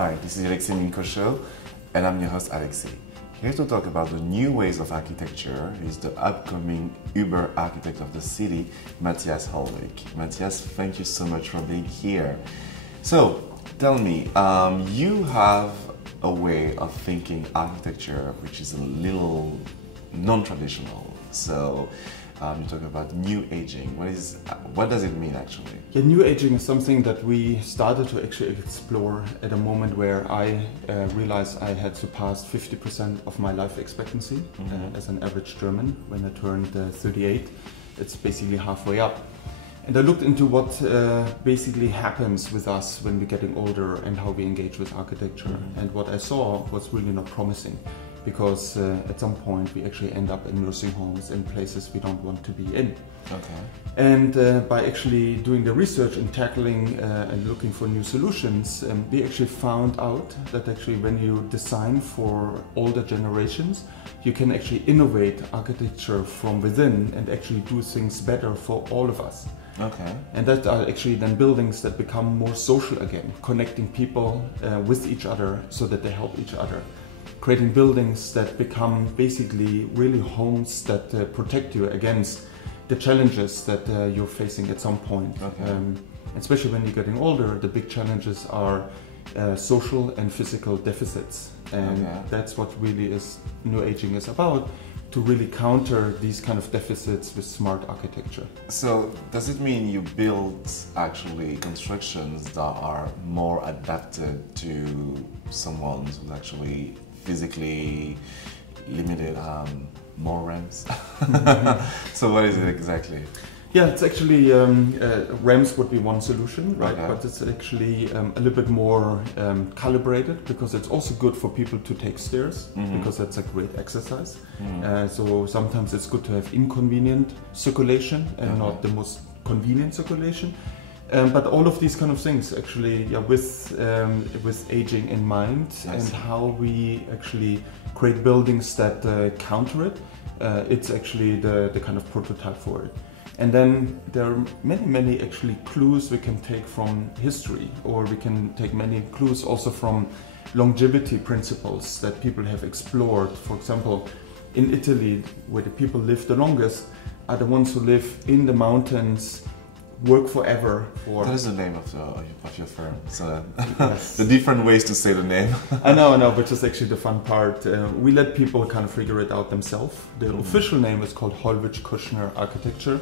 Hi, this is Alexi Minko Show, and I'm your host Alexi. Here to talk about the new ways of architecture is the upcoming Uber architect of the city, Matthias Hollwich. Matthias, thank you so much for being here. So, tell me, you have a way of thinking architecture which is a little non-traditional. So, you talk about new aging. What does it mean actually? Yeah, new aging is something that we started to actually explore at a moment where I realized I had surpassed 50% of my life expectancy as an average German. When I turned 38, it's basically halfway up. And I looked into what basically happens with us when we're getting older and how we engage with architecture. And what I saw was really not promising, because at some point we actually end up in nursing homes and places we don't want to be in. Okay. And by actually doing the research and tackling and looking for new solutions, we actually found out that actually when you design for older generations, you can actually innovate architecture from within and actually do things better for all of us. Okay. And that are actually then buildings that become more social again, connecting people with each other so that they help each other. Creating buildings that become basically really homes that protect you against the challenges that you're facing at some point. Okay. Especially when you're getting older, the big challenges are social and physical deficits. And that's what really is new aging is about, to really counter these kind of deficits with smart architecture. So does it mean you build actually constructions that are more adapted to someone who's actually physically limited, more ramps? So what is it exactly? Yeah, it's actually ramps would be one solution, right? Okay. But it's actually a little bit more calibrated, because it's also good for people to take stairs, because that's a great exercise. So sometimes it's good to have inconvenient circulation and not the most convenient circulation. But all of these kind of things actually, yeah, with aging in mind, and how we actually create buildings that counter it, it's actually the kind of prototype for it. And then there are many actually clues we can take from history, or we can take many clues also from longevity principles that people have explored. For example, in Italy, where the people live the longest are the ones who live in the mountains, work forever for... What is the name of your firm? So the different ways to say the name. I know, which is actually the fun part. We let people kind of figure it out themselves. The official name is called Hollwich Architecture,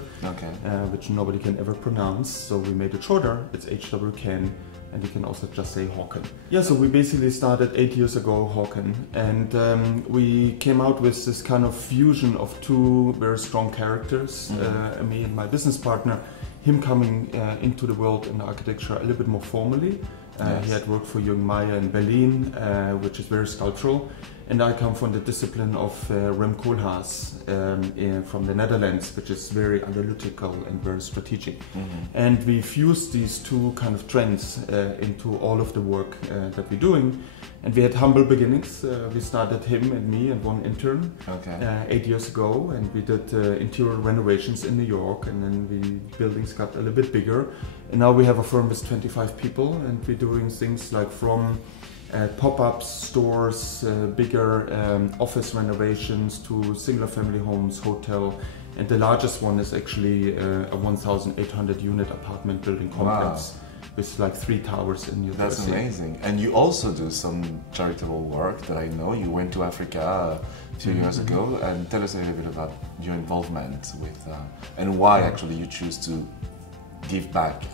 which nobody can ever pronounce. So we made it shorter. It's HWKN, and you can also just say HWKN. Yeah, so we basically started 8 years ago, HWKN, and we came out with this kind of fusion of two very strong characters, me and my business partner. Him coming into the world in architecture a little bit more formally. He had worked for Jürgen Meyer in Berlin, which is very sculptural. And I come from the discipline of Rem Koolhaas from the Netherlands, which is very analytical and very strategic. And we fused these two kind of trends into all of the work that we're doing. And we had humble beginnings. We started, him and me and one intern, 8 years ago, and we did interior renovations in New York, and then the buildings got a little bit bigger. And now we have a firm with 25 people, and we're doing things like from pop-ups, stores, bigger office renovations, to single family homes, hotel. And the largest one is actually a 1,800 unit apartment building complex. Wow. With like 3 towers in New Jersey. That's amazing. And you also do some charitable work that I know. You went to Africa a few years ago, and tell us a little bit about your involvement with and why actually you choose to give back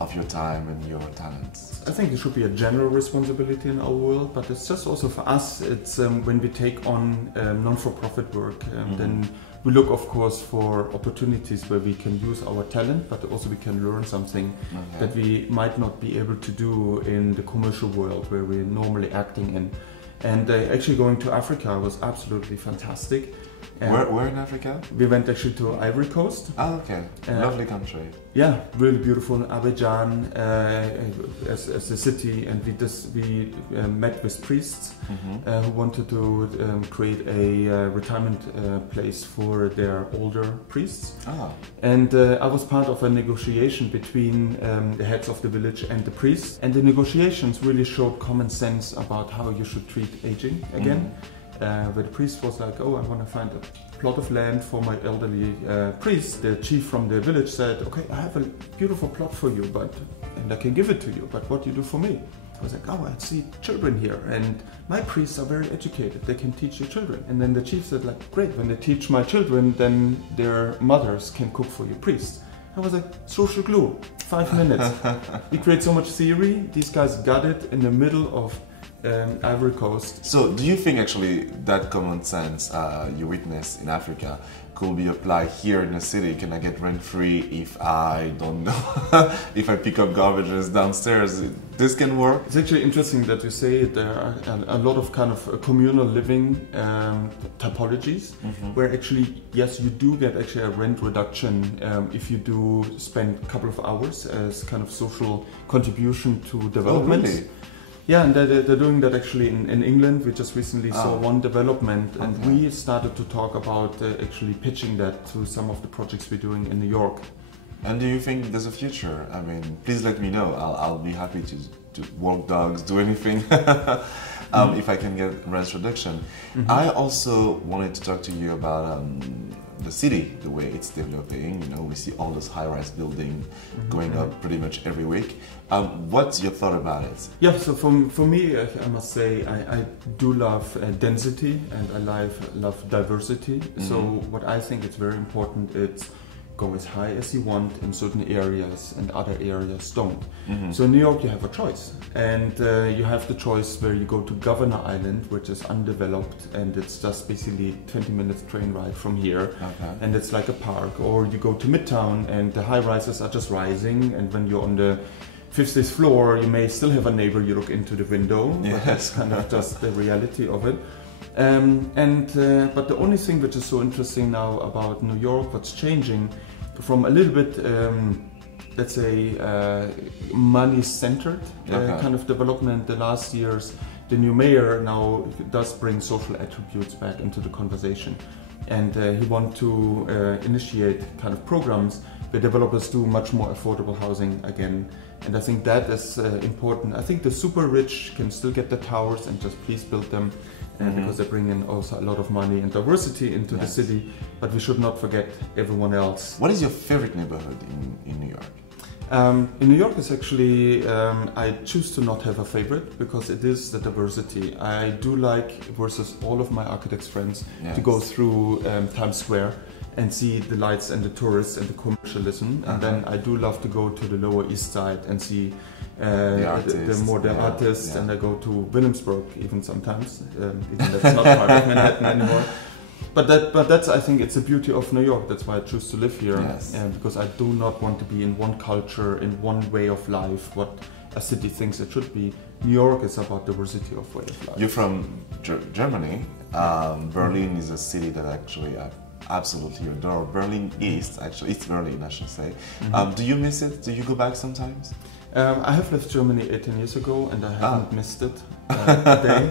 of your time and your talents. I think it should be a general responsibility in our world, but it's just also for us, it's when we take on non-for-profit work, then we look, of course, for opportunities where we can use our talent, but also we can learn something that we might not be able to do in the commercial world where we're normally acting in. And actually going to Africa was absolutely fantastic. Where in Africa? We went actually to Ivory Coast. Oh, okay. Lovely country. Yeah, really beautiful. Abidjan as a city, and we met with priests who wanted to create a retirement place for their older priests. Oh. And I was part of a negotiation between the heads of the village and the priests. And the negotiations really showed common sense about how you should treat aging again. Where the priest was like, oh, I want to find a plot of land for my elderly priest. The chief from the village said, okay, I have a beautiful plot for you, and I can give it to you, but what do you do for me? I was like, oh, I see children here, and my priests are very educated, they can teach your children. And then the chief said, like, great, when they teach my children, then their mothers can cook for your priests. I was like, social glue, 5 minutes. We create so much theory, these guys got it in the middle of Ivory Coast. So do you think actually that common sense you witness in Africa could be applied here in the city? Can I get rent free if I don't know, if I pick up garbages downstairs? This can work? It's actually interesting that you say there are a lot of kind of communal living typologies where actually, yes, you do get actually a rent reduction if you do spend a couple of hours as kind of social contribution to development. Oh, really? Yeah, and they're doing that actually in England. We just recently saw one development, and we started to talk about actually pitching that to some of the projects we're doing in New York. And do you think there's a future? I mean, please let me know. I'll be happy to walk dogs, do anything, if I can get rent reduction. I also wanted to talk to you about the city, the way it's developing. You know, we see all those high-rise buildings going up pretty much every week. What's your thought about it? Yeah, so for me, I must say I do love density, and I love diversity. So what I think is very important is go as high as you want in certain areas and other areas don't. So in New York you have a choice, and you have the choice where you go to Governor Island, which is undeveloped, and it's just basically 20 minutes train ride from here, and it's like a park. Or you go to Midtown and the high rises are just rising, and when you're on the 50th floor you may still have a neighbor you look into the window, but that's kind of just the reality of it. But the only thing which is so interesting now about New York, what's changing from a little bit, let's say, money-centered kind of development the last years, the new mayor now does bring social attributes back into the conversation. And he wants to initiate kind of programs where developers do much more affordable housing again. And I think that is important. I think the super rich can still get the towers and just please build them. Because they bring in also a lot of money and diversity into the city, but we should not forget everyone else. What is your favorite neighborhood in New York? In New York, it's actually, I choose to not have a favorite because it is the diversity. I do like, versus all of my architects friends, to go through Times Square and see the lights and the tourists and the commercialism. And then I do love to go to the Lower East Side and see the artists, and I go to Williamsburg even sometimes, even that's not part of Manhattan anymore. But that's, I think, it's the beauty of New York. That's why I choose to live here, because I do not want to be in one culture, in one way of life, what a city thinks it should be. New York is about diversity of way of life. You're from Germany. Berlin is a city that actually I absolutely adore. Berlin East, actually, it's Berlin, I should say. Do you miss it? Do you go back sometimes? I have left Germany 18 years ago, and I haven't missed it a day.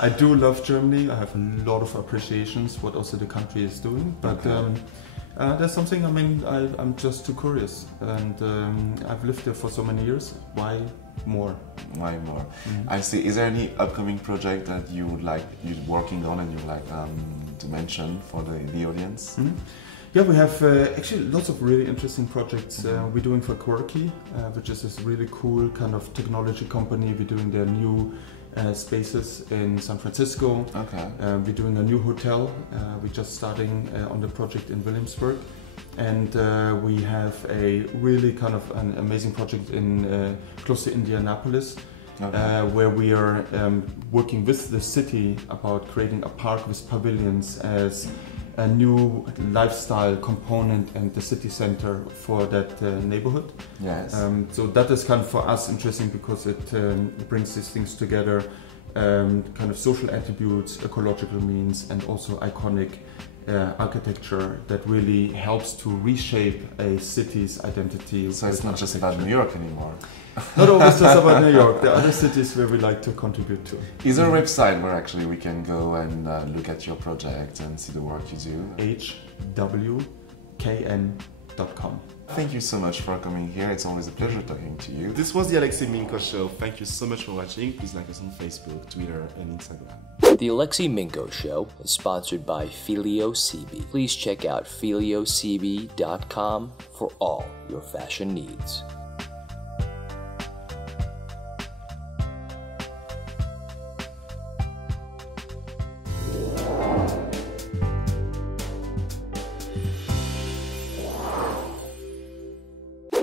I do love Germany. I have a lot of appreciations what also the country is doing, but there's something, I mean, I'm just too curious, and I've lived there for so many years. Why more? Why more? I see. Is there any upcoming project that you would like, you're working on and you would like to mention for the audience? Yeah, we have actually lots of really interesting projects we're doing for Quirky, which is this really cool kind of technology company. We're doing their new spaces in San Francisco. We're doing a new hotel. We're just starting on the project in Williamsburg. And we have a really kind of an amazing project in close to Indianapolis, where we are working with the city about creating a park with pavilions as a new lifestyle component and the city center for that neighborhood. So that is kind of for us interesting because it brings these things together. kind of social attributes, ecological means, and also iconic architecture that really helps to reshape a city's identity. So it's not just about New York anymore. Not always just about New York. There are other cities where we like to contribute to. Is there a website where actually we can go and look at your project and see the work you do? HWKN.com. Thank you so much for coming here. It's always a pleasure talking to you. This was the Alexi Minko Show. Thank you so much for watching. Please like us on Facebook, Twitter, and Instagram. The Alexi Minko Show is sponsored by FilioCB. Please check out filiocb.com for all your fashion needs.